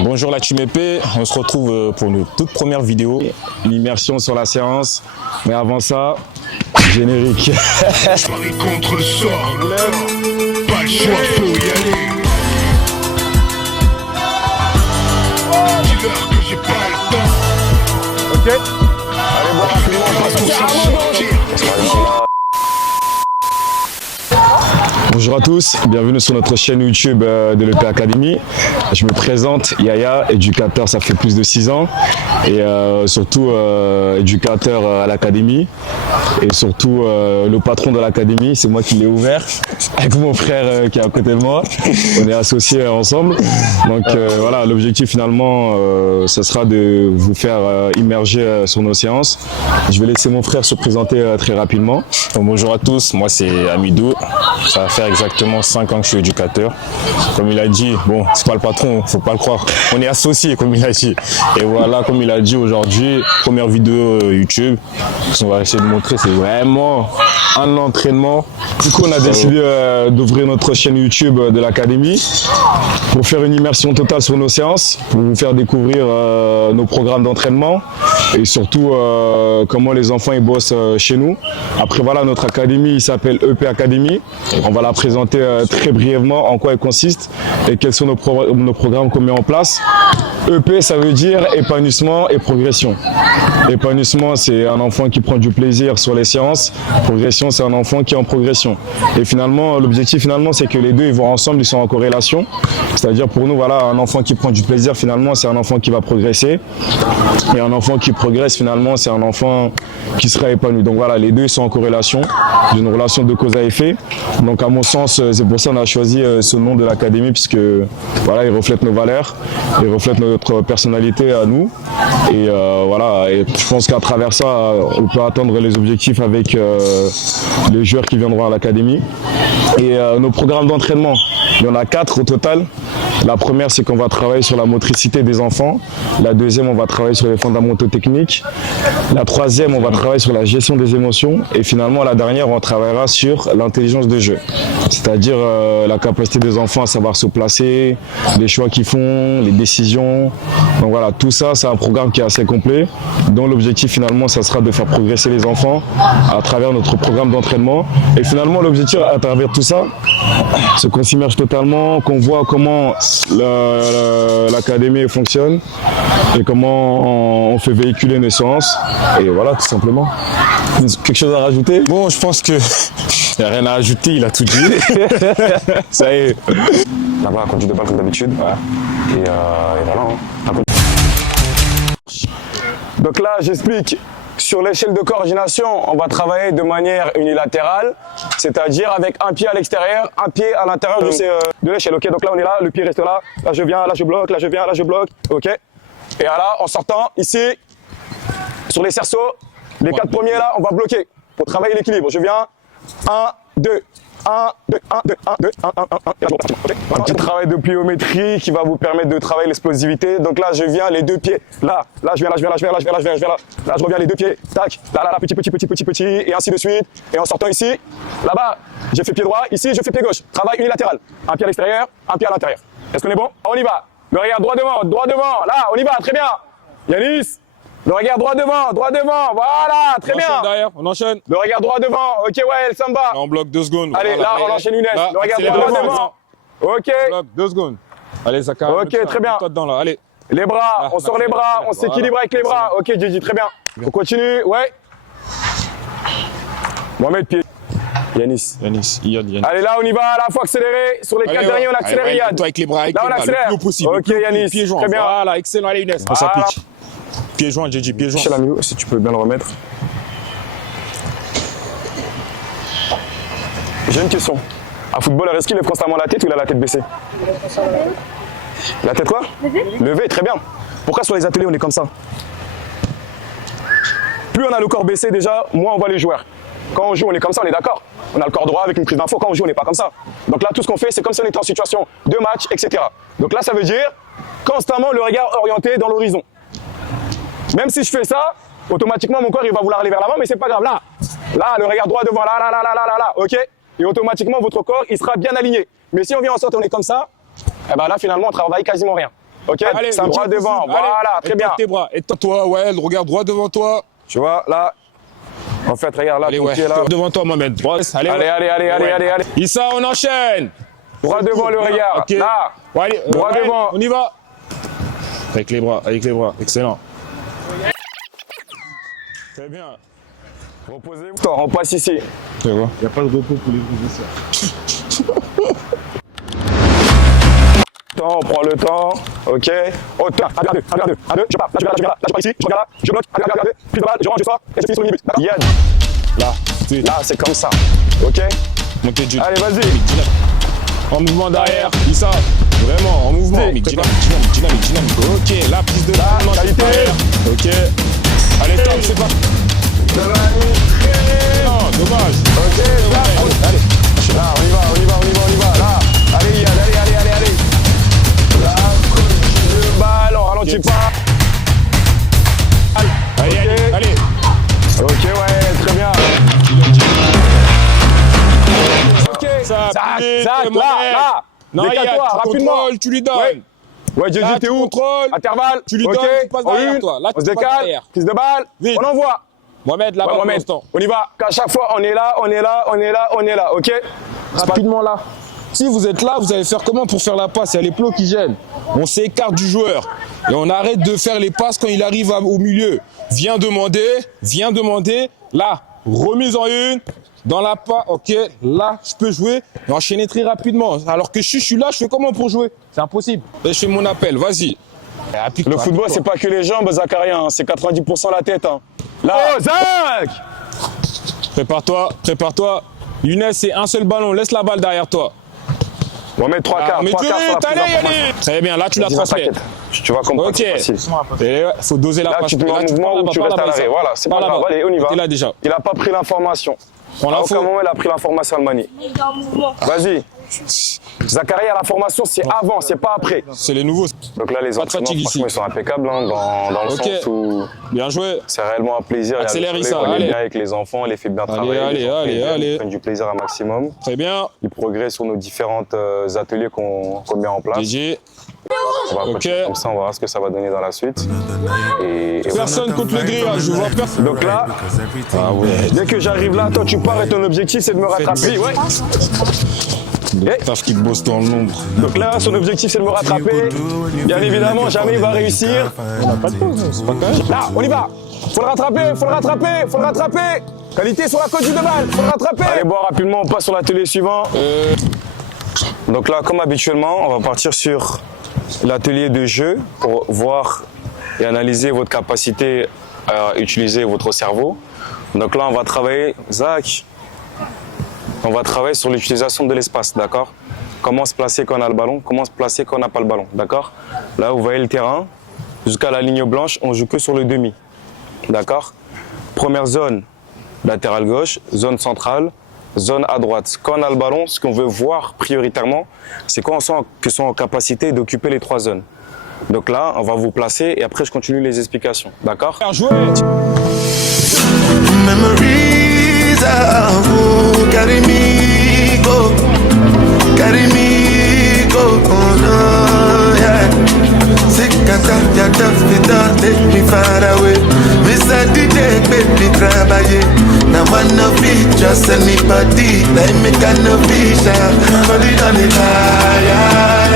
Bonjour la Team épée, on se retrouve pour une toute première vidéo. L'immersion sur la séance, mais avant ça, générique. Paris contre le sort, pas le choix, faut y aller. Dis-leur que j'ai pas le temps. Ok. Allez, bon, rapidement, on passe tout ça. Bonjour à tous, bienvenue sur notre chaîne YouTube de l'EP Academy. Je me présente, Yaya, éducateur, ça fait plus de 6 ans et surtout éducateur à l'académie et surtout le patron de l'académie, c'est moi qui l'ai ouvert avec mon frère qui est à côté de moi. On est associés ensemble. Donc voilà, l'objectif finalement, ce sera de vous faire immerger sur nos séances. Je vais laisser mon frère se présenter très rapidement. Donc, bonjour à tous, moi c'est Amidou. Ça va faire exactement 5 ans que je suis éducateur. Comme il a dit, bon, c'est pas le patron, faut pas le croire. On est associés, comme il a dit. Et voilà, comme il a dit aujourd'hui, première vidéo YouTube. Ce qu'on va essayer de montrer, c'est vraiment un entraînement. Du coup, on a décidé d'ouvrir notre chaîne YouTube de l'académie pour faire une immersion totale sur nos séances, pour vous faire découvrir nos programmes d'entraînement et surtout comment les enfants ils bossent chez nous. Après voilà, notre académie s'appelle EP Academy. On va la présenter très brièvement en quoi elle consiste et quels sont nos programmes qu'on met en place. EP, ça veut dire épanouissement et progression. Épanouissement, c'est un enfant qui prend du plaisir sur les séances. Progression, c'est un enfant qui est en progression. Et finalement, l'objectif finalement, c'est que les deux ils vont ensemble, ils sont en corrélation. C'est-à-dire pour nous, voilà, un enfant qui prend du plaisir, finalement, c'est un enfant qui va progresser. Et un enfant qui progresse, finalement, c'est un enfant qui sera épanoui. Donc voilà, les deux ils sont en corrélation. C'est une relation de cause à effet. Donc à mon sens, c'est pour ça qu'on a choisi ce nom de l'académie, puisque voilà, il reflète nos valeurs, il reflète notre personnalité à nous. Et voilà, et je pense qu'à travers ça, on peut atteindre les objectifs avec les joueurs qui viendront à l'académie. Et nos programmes d'entraînement, il y en a 4 au total. La première, c'est qu'on va travailler sur la motricité des enfants. La deuxième, on va travailler sur les fondamentaux techniques. La troisième, on va travailler sur la gestion des émotions. Et finalement, la dernière, on travaillera sur l'intelligence de jeu. C'est-à-dire la capacité des enfants à savoir se placer, les choix qu'ils font, les décisions. Donc voilà, tout ça, c'est un programme qui est assez complet, dont l'objectif finalement, ça sera de faire progresser les enfants à travers notre programme d'entraînement. Et finalement, l'objectif à travers tout ça, c'est qu'on s'immerge totalement, qu'on voit comment l'académie fonctionne et comment on fait véhiculer nos séances. Et voilà, tout simplement. Quelque chose à rajouter? Bon, je pense que il n'y a rien à ajouter, il a tout dit. Ça y est. Là-bas, conduit de balle comme d'habitude. Voilà. Et voilà. Hein. Donc là, j'explique. Sur l'échelle de coordination, on va travailler de manière unilatérale, c'est-à-dire avec un pied à l'extérieur, un pied à l'intérieur de l'échelle. Ok, donc là on est là, le pied reste là, là je viens, là je bloque, là je viens, là je bloque. Ok. Et là, en sortant, ici, sur les cerceaux, les 4 premiers là, on va bloquer pour travailler l'équilibre. Je viens, 1, 2. 1, 2, 1, 2, 1, 2, 1, 1, 1, 1. Okay. Un petit travail de pliométrie qui va vous permettre de travailler l'explosivité. Donc là, je viens les 2 pieds. Là, je viens, là, je viens, là, je viens, là, je viens, là, je viens, je viens là. Là, je reviens les 2 pieds. Tac. Là, petit, et ainsi de suite. Et en sortant ici, là-bas, j'ai fait pied droit. Ici, je fais pied gauche. Travail unilatéral. Un pied à l'extérieur, un pied à l'intérieur. Est-ce qu'on est bon? On y va. Le regard droit devant, droit devant. Là, on y va. Très bien. Yanis. Le regard droit devant, voilà, très bien. On enchaîne derrière, on enchaîne. Le regard droit devant, ok, ouais, elle s'en va. Là, on bloque 2 secondes. Allez, voilà. là, on enchaîne une S. Le regard droit devant. Ok. On bloque 2 secondes. Allez, Zaka. Ok, très bien. Toi dedans, là, allez. Les bras, là, on sort les bras, on s'équilibre avec les bras. Ok, Gigi, très bien. On continue, ouais. Mohamed, pied. Yanis. Yanis. Allez, là, on y va, là, faut accélérer. Sur les 4 derniers, on accélère, Yann. Toi avec les bras, avec là, on accélère. le plus possible. Ok, Yanis. Pied joint. Très bien. Voilà, excellent. Allez, Younes. On s'applique. Pied joint, Gigi, pied joint. Michel Amiou, si tu peux bien le remettre. J'ai une question. Un footballeur, est-ce qu'il lève constamment la tête ou il a la tête baissée? La tête quoi? Levé, très bien. Pourquoi sur les ateliers on est comme ça? Plus on a le corps baissé déjà, moins on voit les joueurs. Quand on joue, on est comme ça, on est d'accord. On a le corps droit avec une prise d'info. Quand on joue, on n'est pas comme ça. Donc là, tout ce qu'on fait, c'est comme si on était en situation de match, etc. Donc là, ça veut dire constamment le regard orienté dans l'horizon. Même si je fais ça, automatiquement, mon corps, il va vouloir aller vers l'avant, mais c'est pas grave. Là, le regard droit devant, là, ok? Et automatiquement, votre corps, il sera bien aligné. Mais si on vient en sorte, on est comme ça, et ben là, finalement, on travaille quasiment rien. Ok, Allez, c'est un bras le devant. possible. Voilà, Allez, très bien. étends tes bras. Étends-toi, ouais, regarde droit devant toi. Tu vois, là. En fait, regarde là, Allez, ton ouais, pied là. devant toi, Mohamed. Allez, Allez, ouais. allez. Issa, on enchaîne. Droit devant le regard. Ok. Là. Ouais, allez, Droit ouais, devant. On y va. Avec les bras. Excellent. Très bien. Reposez-vous. Attends, on passe ici. Tu vois. Il n'y a pas de repos pour les professeurs. On prend le temps. Ok. Hauteur. Un, deux. Je pars. Là, je pars ici. Je regarde là. Je bloque. Regardez. Prise de balle. Je rentre, je sors. Et je finis sur le minute. D'accord. Yann. Là, c'est comme ça. Ok. Montez du. Allez, vas-y. En mouvement derrière. Issa. Vraiment, en mouvement. Dynamique. Ok, la prise de balle. qualité. Ok. Allez, stop, c'est pas. Non, dommage. Ok, là. Allez. Là, on y va. Là. Allez, Yann. Allez. Là, le balle. On ralentit pas. Allez. Ok, ouais, très bien. Ok, Zach, là. Non, Décale-toi, tu rapidement. contrôles, tu lui donnes. Ouais, Jésus, Là, t'es tu où? contrôles, Intervalle. tu lui ok. donnes, tu passes En derrière une. toi. Là, On se tu passes décale. derrière. Prise de balle. Vite. On envoie. Mohamed, là-bas Ouais, pour Mohamed, l'instant. on y va. Qu'à chaque fois, on est là, ok? Rapidement là. Si vous êtes là, vous allez faire comment pour faire la passe? Il y a les plots qui gênent. On s'écarte du joueur. Et on arrête de faire les passes quand il arrive au milieu. Viens demander. Là, remise en une. Dans la pas, ok, là, je peux jouer et enchaîner très rapidement. Alors que je suis là, je fais comment pour jouer? C'est impossible. Et je fais mon appel, vas-y. Le football, c'est pas que les jambes, Zacharia, hein. C'est 90% la tête. Hein. Là, oh, Zach! Prépare-toi. Younes, c'est un seul ballon, laisse la balle derrière toi. On va mettre 3 quarts. Mais 3 quarts sur la prise d'information. Très bien, là tu la Vas-y, transmets. t'inquiète. Tu vas comprendre. Ok. C'est facile. Il faut doser la Là, passe. tu te mets en Là, mouvement pars ou là-bas, tu pars restes à là-bas, l'arrêt. Issa. Voilà, c'est pas Pars grave. là-bas. Allez, on y va. T'es là déjà. Il a pas pris l'information. Prends À l'info. aucun moment, il a pris l'information, Almani. Vas-y. Zacharia, l'information, c'est avant, c'est pas après. C'est les nouveaux. Donc là, les Pas de entraînements, fatigue franchement, ici. ils sont impeccables hein, dans le Ok. sens où Bien joué. c'est réellement un plaisir. Accélère, Il y a le Issa, soleil, on est allez. bien avec les enfants, on les fait bien travailler. les enfants, ils prennent du plaisir un maximum. Très bien. Ils progressent sur nos différents ateliers qu'on met en place. GG. On va Ok. continuer comme ça, on va voir ce que ça va donner dans la suite. Et Personne contre le grillage, je vois personne. donc là, Ah ouais. dès que j'arrive là, toi tu pars et ton objectif c'est de me rattraper. Ouais. Le taf qui bosse dans l'ombre. Donc là, son objectif c'est de me rattraper. Bien évidemment, jamais il va réussir. C'est pas quand même. Là, on y va. Faut le rattraper. Qualité sur la côte de balle, faut le rattraper. Allez, bon, rapidement, on passe sur l'atelier suivant. Donc là, comme habituellement, on va partir sur l'atelier de jeu pour voir et analyser votre capacité à utiliser votre cerveau. Donc là, on va travailler, Zach, on va travailler sur l'utilisation de l'espace, d'accord? Comment se placer quand on a le ballon, comment se placer quand on n'a pas le ballon, d'accord? Là, vous voyez le terrain, jusqu'à la ligne blanche, on joue que sur le demi, d'accord? Première zone, latérale gauche, zone centrale, zone à droite. Quand on a le ballon, ce qu'on veut voir prioritairement, c'est quand on sent qu'ils sont en capacité d'occuper les 3 zones. Donc là, on va vous placer et après je continue les explications, d'accord? Bien joué. Memories of who carry me go, oh no, yeah. Sick and tired of it all, take me far away. Mr. DJ, baby, travailler. Now one of it, just anybody, like me can no vision. Body on the fire,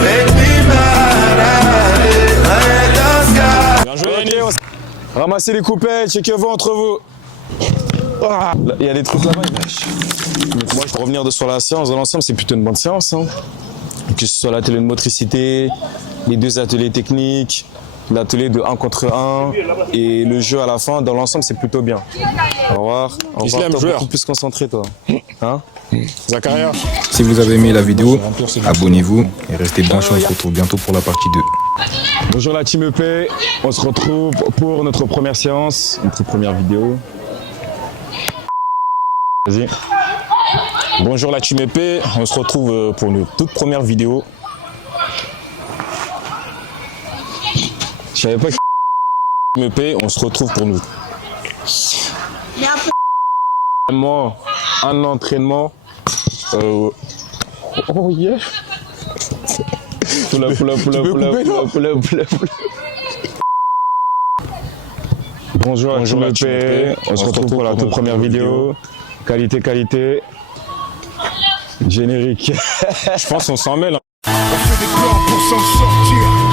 make me mad, I don't sky. Bien joué, Yannick. Ramassez les coupettes, checkez-vous entre vous. Ah, là, il y a des trucs là-bas. Moi, je peux revenir sur la séance. Dans l'ensemble, c'est plutôt une bonne séance. Hein. Que ce soit l'atelier de motricité, les 2 ateliers techniques, l'atelier de 1 contre 1 et le jeu à la fin. Dans l'ensemble, c'est plutôt bien. Au revoir. Au revoir. Islam, Toi, joueur. beaucoup plus concentré, toi. Hein? Zacharia. Si vous avez aimé la vidéo, abonnez-vous et restez branchés. On se retrouve bientôt pour la partie 2. Bonjour la team EP. On se retrouve pour notre première séance, notre première vidéo. Vas-y. Bonjour la team épée, on se retrouve pour une toute première vidéo. Je savais pas que Team épée, on se retrouve pour nous. un entraînement. Oh yeah. pull up. Bonjour la team EP. On se retrouve pour la toute première vidéo. Qualité. Générique. Je pense qu'on s'en mêle. On fait des plans pour s'en sortir.